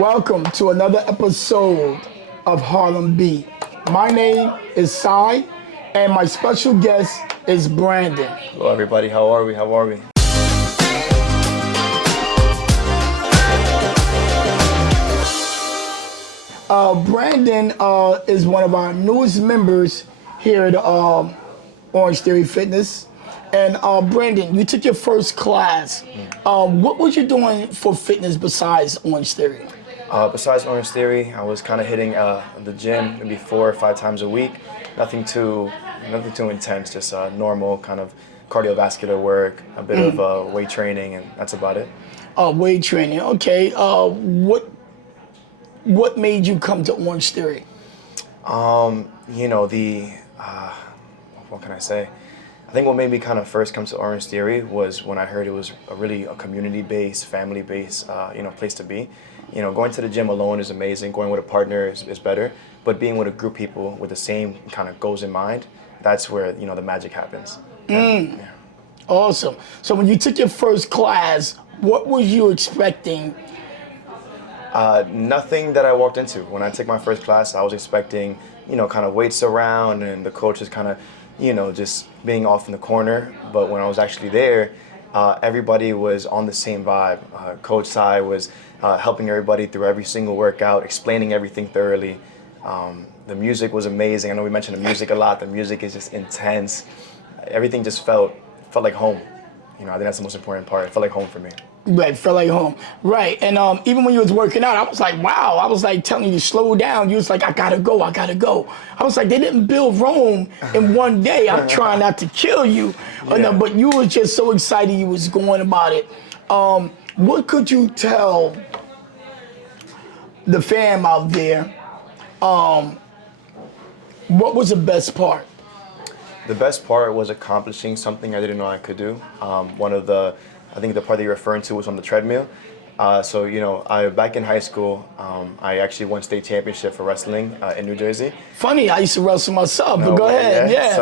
Welcome to another episode of Harlem Beat. My name is Cy, and my special guest is Brandon. Hello, everybody. How are we? Brandon is one of our newest members here at Orangetheory Fitness. And Brandon, you took your first class. What was you doing for fitness besides Orangetheory? Besides Orangetheory, I was kind of hitting the gym maybe 4 or 5 times a week. Nothing too intense, just normal kind of cardiovascular work, a bit of weight training, and that's about it. Weight training, okay. What made you come to Orangetheory? What can I say? I think what made me kind of first come to Orangetheory was when I heard it was a community-based, family-based, place to be. Going to the gym alone is amazing. Going with a partner is better. But being with a group of people with the same kind of goals in mind, that's where, the magic happens. Yeah. Awesome. So when you took your first class, what was you expecting? Nothing that I walked into. When I took my first class, I was expecting, kind of weights around and the coaches kind of, just being off in the corner. But when I was actually there, everybody was on the same vibe. Coach Sai was helping everybody through every single workout, explaining everything thoroughly. The music was amazing. I know we mentioned the music a lot. The music is just intense. Everything just felt like home. I think that's the most important part. It felt like home for me. Right, felt like home. Right, and even when you was working out, I was like, wow. I was like telling you to slow down. You was like, I gotta go. I was like, they didn't build Rome in one day. I'm trying not to kill you. Yeah. No, but you was just so excited you was going about it. What could you tell the fam out there? What was the best part? The best part was accomplishing something I didn't know I could do. I think the part that you're referring to was on the treadmill. Back in high school, I actually won state championship for wrestling in New Jersey. Funny, I used to wrestle myself, but go ahead, yeah.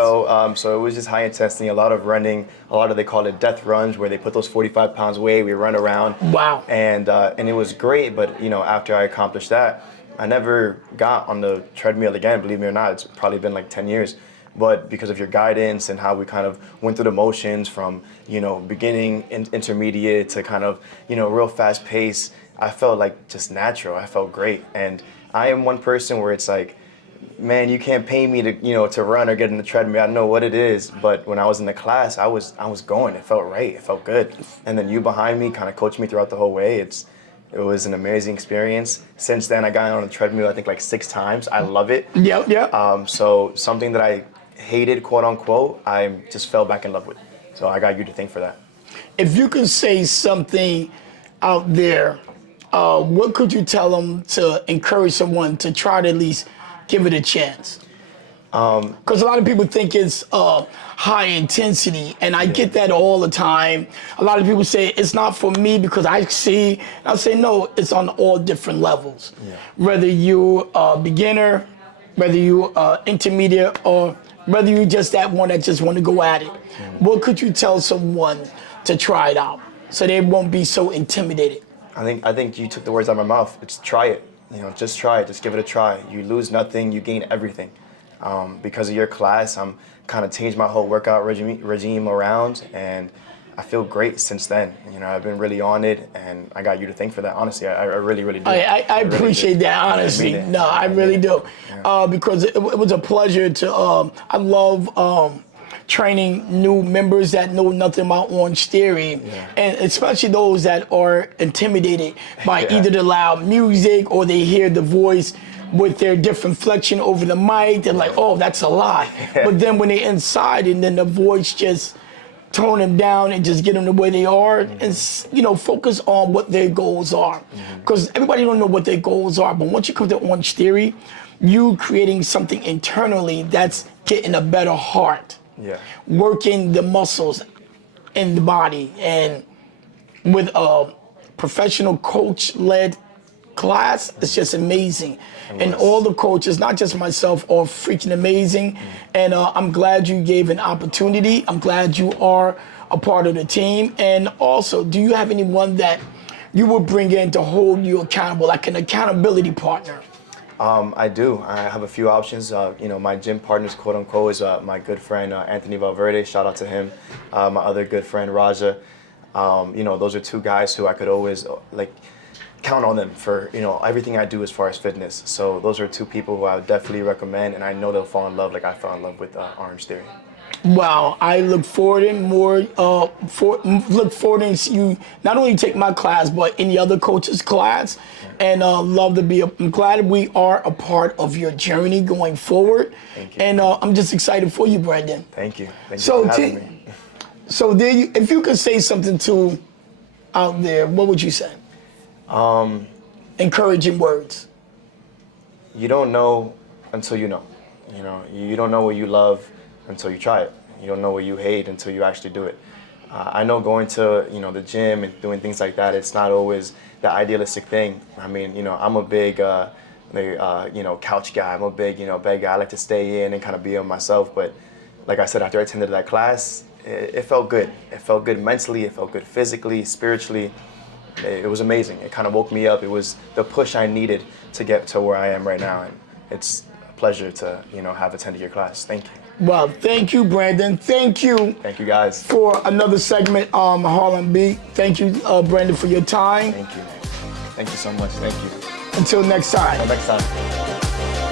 So it was just high intensity, a lot of running, they call it death runs, where they put those 45 pounds weight, we run around. Wow. And it was great, but after I accomplished that, I never got on the treadmill again, believe me or not. It's probably been like 10 years. But because of your guidance and how we kind of went through the motions from, beginning, intermediate to kind of, real fast pace, I felt like just natural. I felt great. And I am one person where it's like, man, you can't pay me to, to run or get in the treadmill. I know what it is. But when I was in the class, I was going. It felt right. It felt good. And then you behind me kind of coached me throughout the whole way. It was an amazing experience. Since then, I got on the treadmill, I think like 6 times. I love it. Yep. So something that I hated, quote unquote, I just fell back in love with. So I got you to thank for that. If you could say something out there, what could you tell them to encourage someone to try to at least give it a chance? Because a lot of people think it's high intensity, and I get that all the time. A lot of people say it's not for me because I say no, it's on all different levels. Yeah. Whether you're a beginner, whether you're intermediate, or whether you just that one that just want to go at it. What could you tell someone to try it out so they won't be so intimidated? I think you took the words out of my mouth. It's try it. Just try it. Just give it a try. You lose nothing. You gain everything. Because of your class, I'm kind of changed my whole workout regime around, and I feel great since then. I've been really on it, and I got you to thank for that. Honestly, I really, really do. I appreciate that, honestly. No, I really do. Yeah. Because it was a pleasure to, I love training new members that know nothing about Orangetheory, and especially those that are intimidated by either the loud music or they hear the voice with their different flexion over the mic. They're like, oh, that's a lot. But then when they're inside and then the voice just tone them down and just get them the way they are, and focus on what their goals are. Because everybody don't know what their goals are, but once you come to Orangetheory, you creating something internally that's getting a better heart, working the muscles in the body, and with a professional coach-led class, it's just amazing. And all the coaches, not just myself, are freaking amazing. And I'm glad you gave an opportunity. I'm glad you are a part of the team. And also, do you have anyone that you would bring in to hold you accountable, like an accountability partner? I do. I have a few options. My gym partners, quote unquote, is my good friend Anthony Valverde. Shout out to him. My other good friend Raja. Those are two guys who I could always count on them for everything I do as far as fitness. So those are two people who I would definitely recommend, and I know they'll fall in love like I fell in love with Orangetheory. Wow, I look forward to look forward to see you not only take my class, but any other coach's class, and love to be. I'm glad we are a part of your journey going forward. Thank you. And I'm just excited for you, Brandon. Thank you. Thank you So, for having me. so if you could say something to out there, what would you say? Encouraging words. You don't know until you know. You don't know what you love until you try it. You don't know what you hate until you actually do it. I know going to the gym and doing things like that, it's not always the idealistic thing. I mean, I'm a big couch guy. I'm a big bed guy. I like to stay in and kind of be on myself. But like I said, after I attended that class, it felt good. It felt good mentally. It felt good physically, spiritually. It was amazing. It kind of woke me up. It was the push I needed to get to where I am right now. And it's a pleasure to have attended your class. Thank you. Well, thank you, Brandon. Thank you. Thank you, guys. For another segment on Harlem Beat. Thank you, Brandon, for your time. Thank you. Thank you so much. Thank you. Until next time. Until next time.